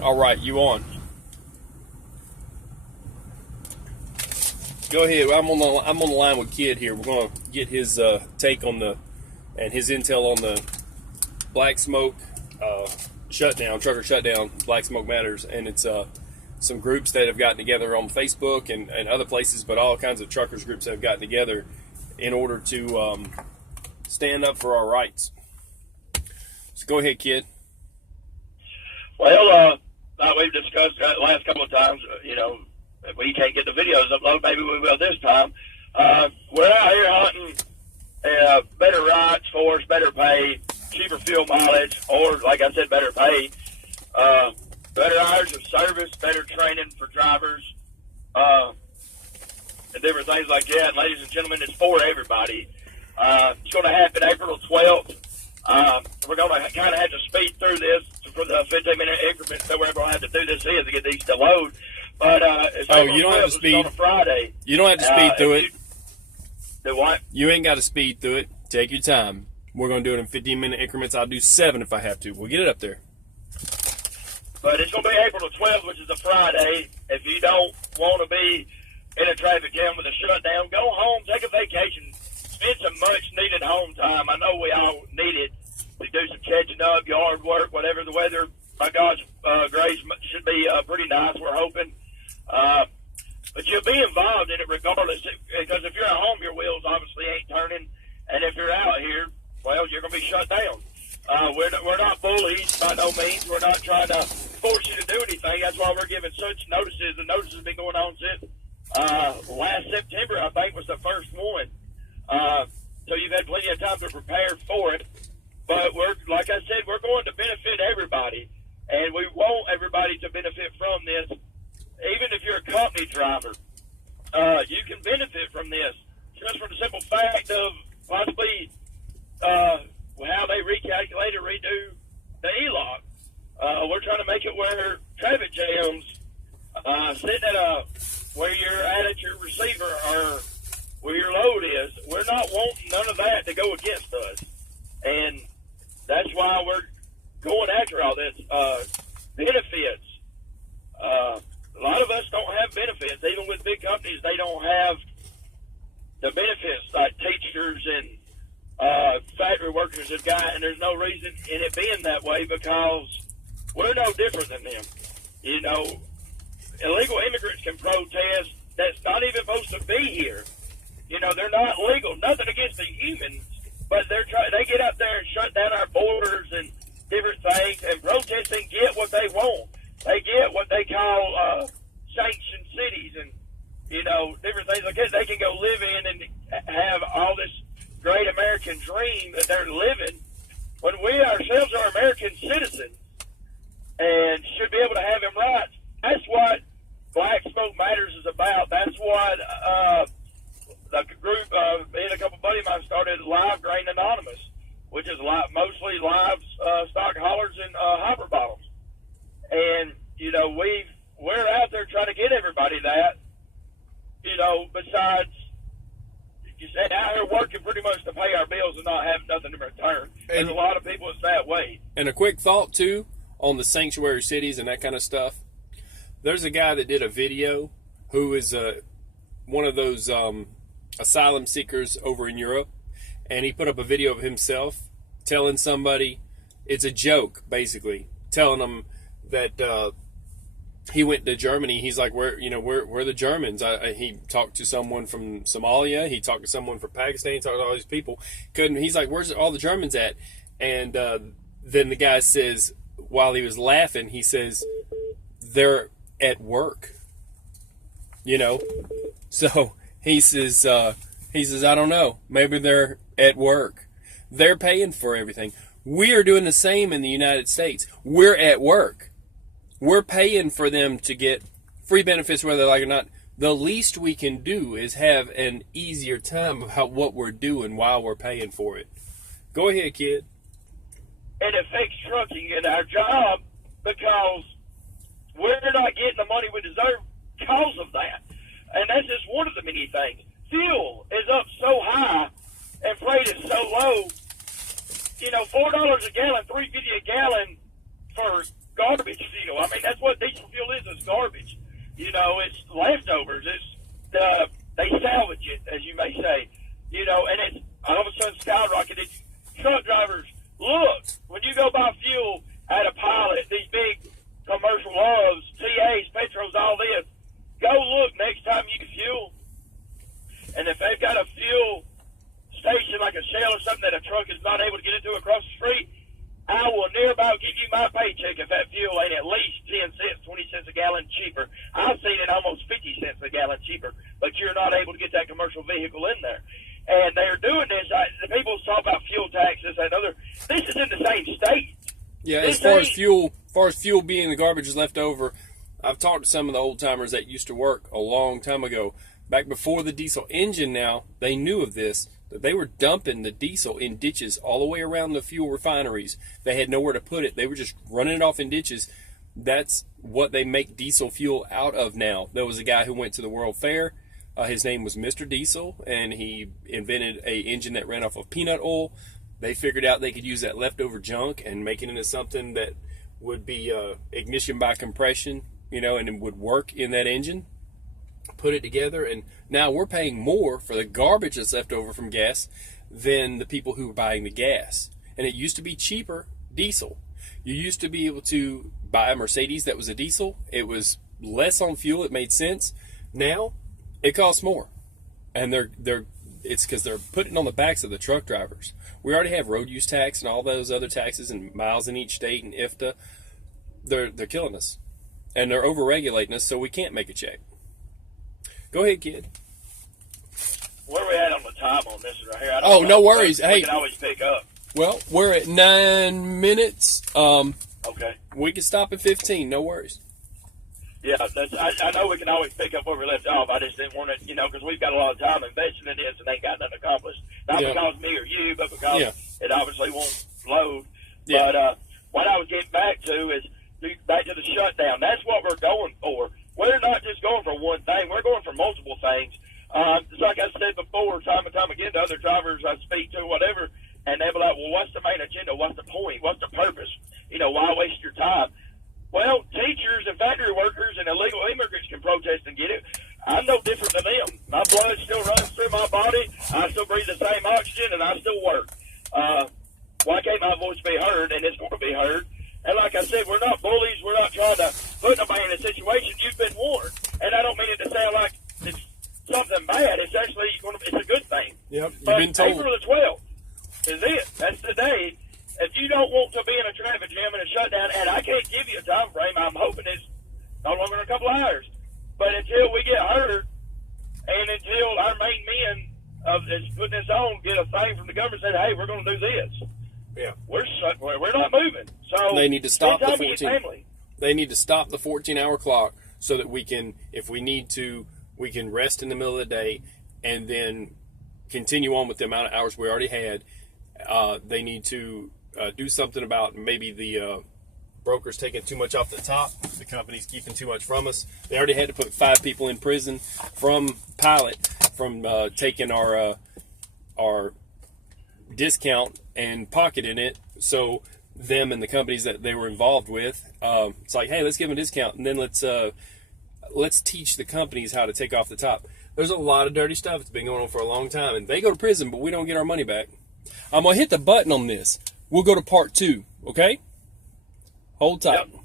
All right, you on? Go ahead. I'm on the line with Kid here. We're gonna get his take on and his intel on the Black Smoke shutdown, trucker shutdown. Black Smoke Matters, and it's some groups that have gotten together on Facebook and other places, but all kinds of truckers groups that have gotten together in order to stand up for our rights. So go ahead, Kid. Well, like we've discussed the last couple of times, if we can't get the videos uploaded, maybe we will this time. We're out here hunting better rights for us, better pay, cheaper fuel mileage, or, like I said, better pay, better hours of service, better training for drivers, and different things like that. And ladies and gentlemen, it's for everybody. It's going to happen April 12th. We're going to kind of have to speed through this for the 15-minute increments that we're going to have to do this to get these to load. But you don't have to speed. On a Friday. You don't have to speed through it. Do what? You ain't got to speed through it. Take your time. We're going to do it in 15-minute increments. I'll do 7 if I have to. We'll get it up there. But it's going to be April 12th, which is a Friday. If you don't want to be in a traffic jam with a shutdown, go home, take a vacation, spend some much-needed home time. I know we all need it to do some catching up, yard work, whatever the weather. My God's grace should be pretty nice, we're hoping. But you'll be involved in it regardless, because if you're at home, your wheels obviously ain't turning, and if you're out here, well, you're going to be shut down. We're not bullies by no means. We're not trying to force you to do anything. That's why we're giving such notices. The notice has been going on since last September, I think, was the first one. So you've had plenty of time to prepare for it. But like I said, we're going to benefit everybody, and we want everybody to benefit from this. Even if you're a company driver, you can benefit from this just for the simple fact of possibly how they recalculate or redo the E-lock. We're trying to make it where traffic jams, sitting at where you're at your receiver or where your load is, we're not wanting none of that to go against us. And that's why we're going after all this. Benefits. A lot of us don't have benefits. Even with big companies, they don't have the benefits like teachers and factory workers have got, and there's no reason in it being that way because we're no different than them. Illegal immigrants can protest that's not even supposed to be here. They're not legal. Nothing against the humans, but they get up there and shut down our borders and different things and protest and get what they want. They get what they call sanctioned cities and, different things like that. They can go live in and have all this great American dream that they're living when we ourselves are American citizens and should be able to have them rights. That's what Black Smoke Matters is about. That's what the group, me and a couple buddies of mine started Live Grain Anonymous, which is mostly live stock haulers and hopper bottles. And, we're out there trying to get everybody that, besides just out here working pretty much to pay our bills and not have nothing in return. There's a lot of people that's that way. And a quick thought, too, on the sanctuary cities and that kind of stuff. There's a guy that did a video who is one of those asylum seekers over in Europe, and he put up a video of himself telling somebody, it's a joke, basically, telling them that he went to Germany. He's like, we're the Germans. He talked to someone from Somalia. He talked to someone from Pakistan. He talked to all these people. He's like, where's all the Germans at? And then the guy says, while he was laughing, he says, they're at work. So he says, I don't know. Maybe they're at work. They're paying for everything. We are doing the same in the United States. We're at work. We're paying for them to get free benefits whether they like it or not. The least we can do is have an easier time about what we're doing while we're paying for it. Go ahead, Kid. It affects trucking and our job because we're not getting the money we deserve because of that. And that's just one of the many things. Fuel is up so high and freight is so low. $4 a gallon, $3.50 a gallon for garbage fuel. I mean, that's what diesel fuel is garbage. You know, it's leftovers. It's they salvage it, as you may say. You know, and it's all of a sudden skyrocketed. Truck drivers, look, when you go buy fuel at a Pilot, these big commercial loves, TAs, Petros, all this, go look next time you fuel. And if they've got a fuel station like a Shell or something that a truck is not able to get into across the street, I will near about give you my paycheck if that fuel ain't at least 10 cents, 20 cents a gallon cheaper. I've seen it almost 50 cents a gallon cheaper, but you're not able to get that commercial vehicle in there. And they're doing this. The people talk about fuel taxes and other. This is in the same state. Yeah, as far as fuel being the garbage is left over, I've talked to some of the old timers that used to work a long time ago. Back before the diesel engine now, they knew of this, that they were dumping the diesel in ditches all the way around the fuel refineries. They had nowhere to put it. They were just running it off in ditches. That's what they make diesel fuel out of now. There was a guy who went to the World Fair. His name was Mr. Diesel, and he invented a engine that ran off of peanut oil. They figured out they could use that leftover junk and make it into something that would be ignition by compression, you know, and it would work in that engine. Put it together, and now we're paying more for the garbage that's left over from gas than the people who were buying the gas. And it used to be cheaper diesel. You used to be able to buy a Mercedes that was a diesel. It was less on fuel. It made sense. Now it costs more, and it's because they're putting it on the backs of the truck drivers. We already have road use tax and all those other taxes and miles in each state and IFTA. They're killing us, and they're over-regulating us, so we can't make a check. Go ahead, kid. Where are we at on the time on this right here? No worries. Hey, we can always pick up. Well, we're at 9 minutes. Okay. We can stop at 15. No worries. Yeah, I know we can always pick up where we left off. I just didn't want to, because we've got a lot of time invested in this and ain't got nothing accomplished. Not because me or you, but because it obviously won't load. Yeah. But what I was getting back to is back to the shutdown. That's what we're going for. We're not just going for one thing. We're going for multiple things. Just like I said before, time and time again to other drivers I speak to, whatever, and they'll be like, well, what's the main agenda? What's the point? What's the purpose? Why waste your time? Well, teachers and factory workers and illegal immigrants can protest and get it. I'm no different than them. My blood still runs through my body. I still breathe the same oxygen, and I still work. Why can't my voice be heard? And it's going to be heard. And like I said, we're not bullies. We're not trying to put nobody in a situation. You've been warned. And I don't mean it to sound like it's something bad. It's actually it's a good thing. Yep, you've been told. April the 12th is it. That's the day. If you don't want to be in a traffic jam and a shutdown, and I can't give you a time frame, I'm hoping it's no longer than a couple of hours. But until we get heard, and until our main men that's putting this on get a thing from the government saying, hey, we're going to do this. Yeah, we're not moving. So they need to stop the 14. They need to stop the 14-hour clock so that we can, if we need to, we can rest in the middle of the day and then continue on with the amount of hours we already had. They need to do something about maybe the brokers taking too much off the top. The company's keeping too much from us. They already had to put 5 people in prison from Pilot from taking our discount and pocketing it. So them and the companies that they were involved with, it's like, hey, let's give them a discount, and then let's teach the companies how to take off the top. There's a lot of dirty stuff that's been going on for a long time, and they go to prison, but we don't get our money back. I'm gonna hit the button on this. We'll go to part 2. Okay? Hold tight. Yep.